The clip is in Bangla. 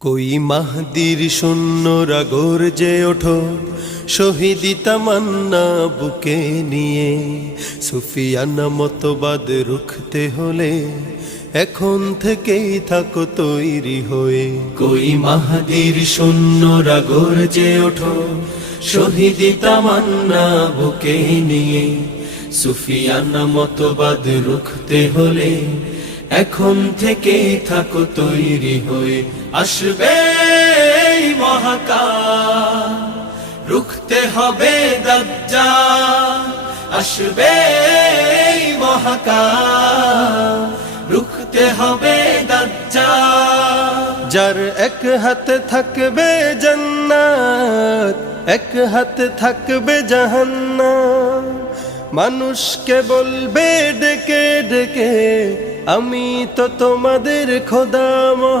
কই মাহদির সৈন্যরা গর্জে ওঠো, শহীদি তামান্না বুকে নিয়ে। সুফিয়ানা মতবাদ রুখতে হলে এখন থেকেই থাকো তৈরি হয়ে। কই মাহদির সৈন্যরা গর্জে ওঠো, শহীদি তামান্না বুকে নিয়ে। সুফিয়ানা মতবাদ রুখতে হলে এখন থেকে থাকো তৈরি হয়ে। আসবে এই মহাকাল, রুখতে হবে দাজ্জাল। আসবে এই মহাকাল, রুখতে হবে দাজ্জাল। যার এক হাতে থাকবে জান্নাত, এক হাতে থাকবে জাহান্নাম। মানুষকে বলবে ডেকে ডেকে, আমি তো তোমাদের খোদা।